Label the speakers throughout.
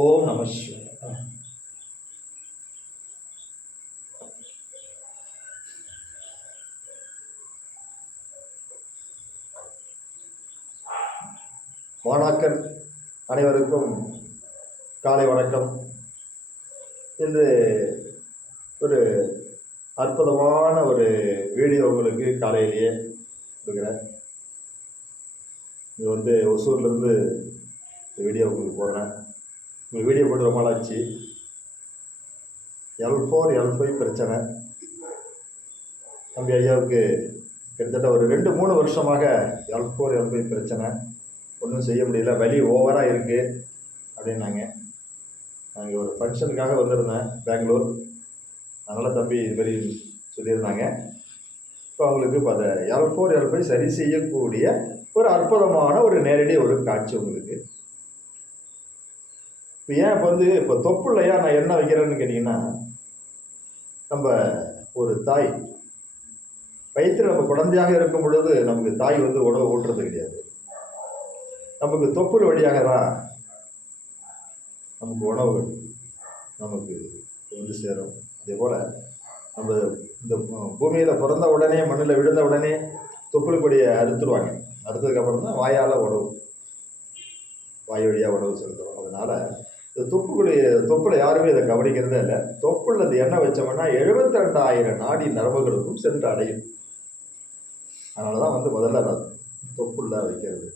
Speaker 1: ஓம் நம மாணாக்கர் அனைவருக்கும் காலை வணக்கம். இன்று ஒரு அற்புதமான ஒரு வீடியோ உங்களுக்கு காலையிலேயே கொடுக்குறேன். இது வந்து ஒசூர்லேருந்து இந்த வீடியோ உங்களுக்கு போடுறேன். உங்களுக்கு வீடியோ போட்டு ரொம்ப நாளாச்சு ஆச்சு. எல் ஃபோர் எல் ஃபைவ் பிரச்சனை. தம்பி ஐயாவுக்கு கிட்டத்தட்ட ஒரு ரெண்டு மூணு வருஷமாக எல் ஃபோர் எல் ஃபைவ் பிரச்சனை. ஒன்றும் செய்ய முடியல. வலி ஓவராக இருக்குது அப்படின்னாங்க. நாங்கள் ஒரு ஃபங்க்ஷனுக்காக வந்திருந்தேன் பெங்களூர். அதனால் தம்பி இது மாதிரி சொல்லியிருந்தாங்க. இப்போ அவங்களுக்கு இப்போ அதை எல் ஃபோர் எல் ஃபைவ் சரி செய்யக்கூடிய ஒரு அற்புதமான ஒரு நேரடி ஒரு காட்சி உங்களுக்கு. இப்போ ஏன் இப்போ வந்து இப்போ தொப்புலையா நான் என்ன வைக்கிறேன்னு கேட்டிங்கன்னா நம்ம ஒரு தாய் வயிற்றில் நம்ம குழந்தையாக இருக்கும் பொழுது நமக்கு தாய் வந்து உணவு ஊட்டுறது கிடையாது. நமக்கு தொப்புள் வழியாக தான் நமக்கு உணவுகள் நமக்கு வந்து சேரும். அதே போல் நம்ம இந்த பூமியில் பிறந்த உடனே மண்ணில் விழுந்த உடனே தொப்புள் கொடியை அறுத்துருவாங்க. அறுத்ததுக்கப்புறம் தான் வாயால் உணவு வாய் வழியாக உணவு செலுத்துறோம் அதனால் இந்த தொப்புக்குடி தொப்புல யாருமே இதை கவனிக்கிறதே இல்லை. தொப்புல அந்த எண்ணெய் வச்சோம்னா எழுபத்தி ரெண்டாயிரம் நாடி நரம்புகளுக்கும் சென்று அடையும். அதனால தான் வந்து முதல்ல தொப்புள்ள வைக்கிறது.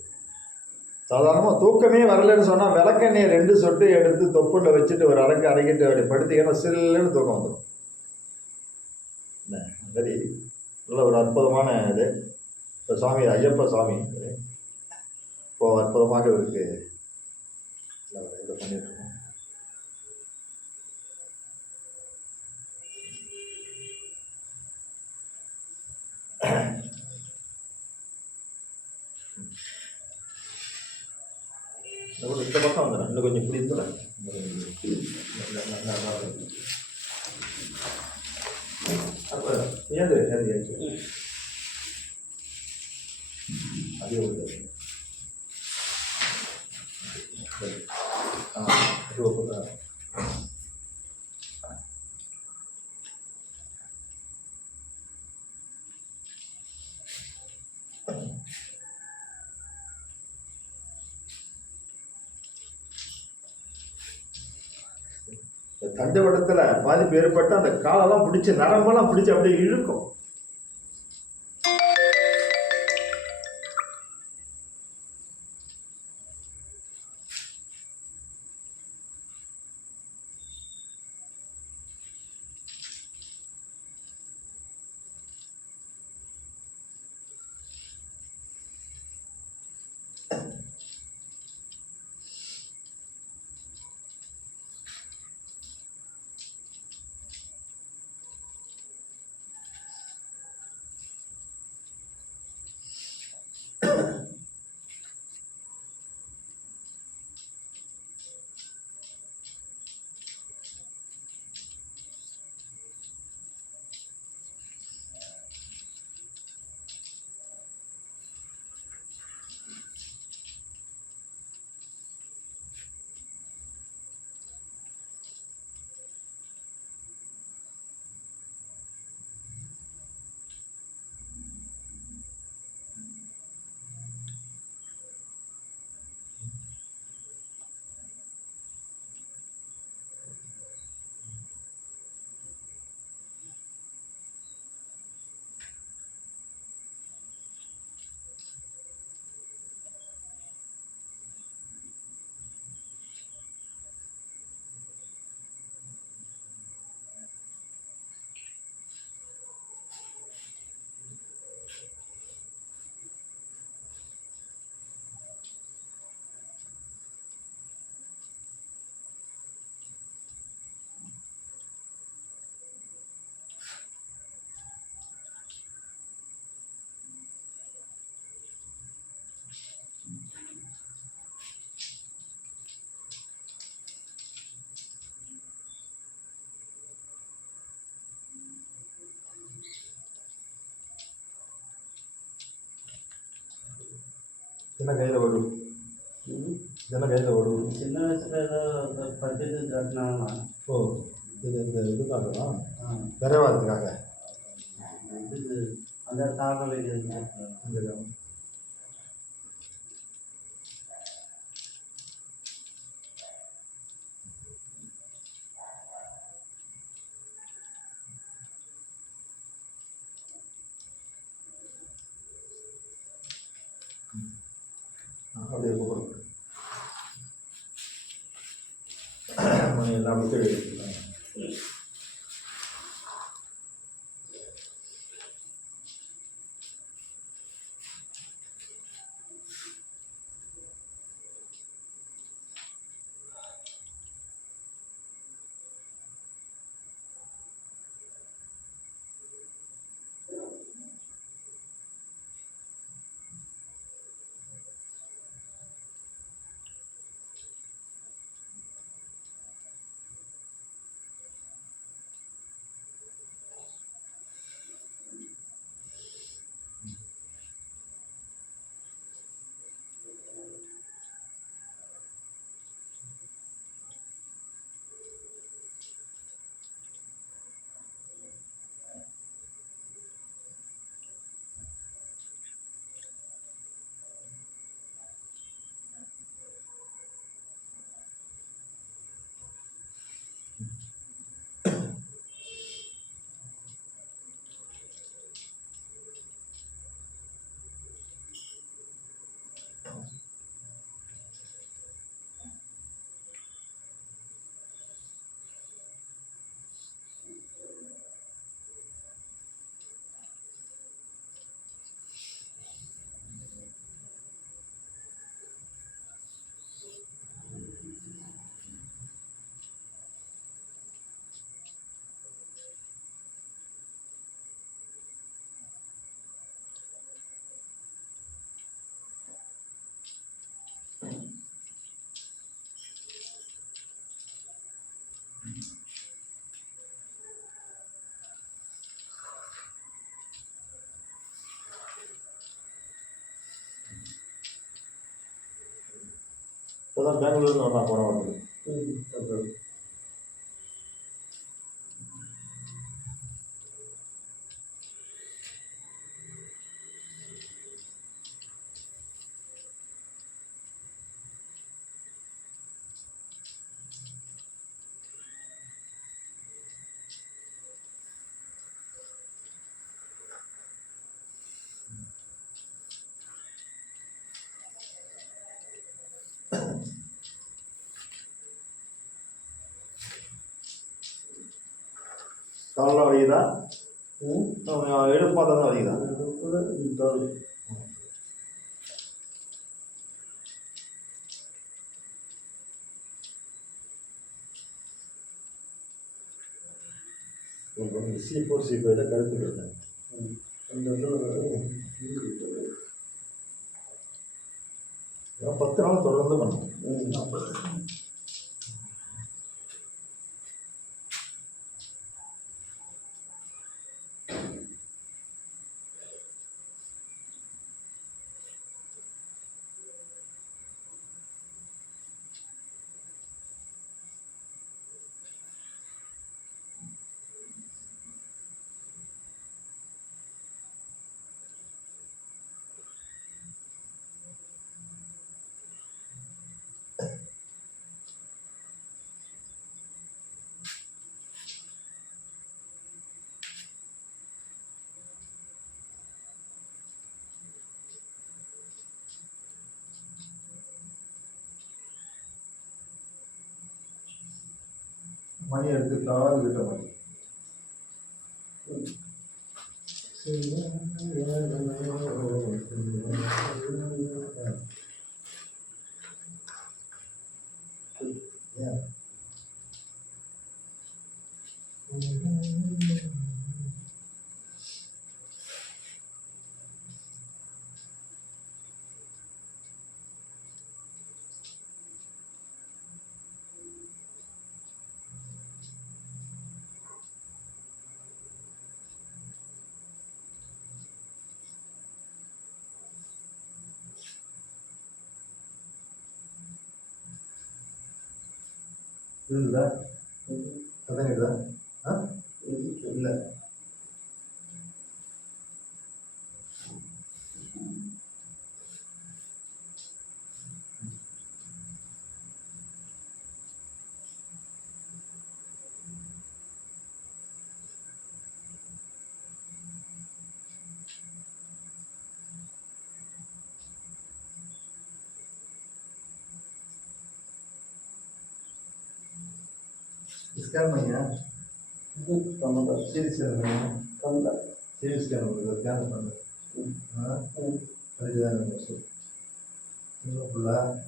Speaker 1: சாதாரணமாக தூக்கமே வரலன்னு சொன்னால் விளக்கெண்ணெய் ரெண்டு சொட்டு எடுத்து தொப்புள்ள வச்சுட்டு ஒரு அடக்கு அடக்கிட்டு அப்படி படுத்தீங்கன்னா சில்லுன்னு தூக்கம் வந்துடும் என்ன? சரி நல்ல ஒரு அற்புதமான இது. இப்போ சாமி ஐயப்ப சாமி. இப்போ அற்புதமாக இருக்கு. இல்லை ஒரு இதை பண்ணிட்டு Aku udah coba, kamu hmm. udah nggak nyepriin tuh, lah. தண்டுவடத்தில் பாதிப்பு ஏற்பட்டு அந்த காலெல்லாம் பிடிச்சி நரம்பெல்லாம் பிடிச்சி அப்படியே இழுக்கும். என்ன கையில் வரும் இதெல்லாம் கையில் ஓடுவோம்
Speaker 2: சின்ன வயசுல ஏதோ பட்ஜெட் கட்டினாங்களா
Speaker 1: ஓ இது இந்த இதுக்காகவா
Speaker 2: இது அந்த வைக்கிறது
Speaker 1: அந்த காலம். ஆ, அப்படியே கூப்பிடுங்க மணி எல்லாம் விட்டு இப்போ தான் பெங்களூர்னு வந்தான் போன வாரத்துக்கு காலெலாம் வலிக்குதா எடுப்பாக தான் வலிக்குதா சி ஃபோர் சி ஃபைவ்ல கருத்து இருந்தேன் பத்து மணி எடுத்து காது கிட்ட மணி Yeah. இருக்குதா அதான் இருக்குதா ஆ? இல்லை. Çıkarmayın ya. Sizi tutanlar. Şey çıkarmayın ya. Kanlar. Şey çıkarmayın. Kanlar. Ha? Hadi gidelim. Şimdi bu la.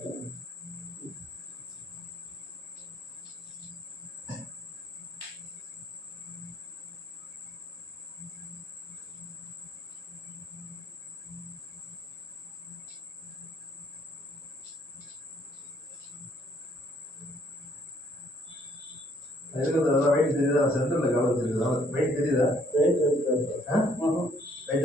Speaker 1: சென்டரில் தெரியுதா? வெயிட் தெரியுதா? ஆ? வெயிட்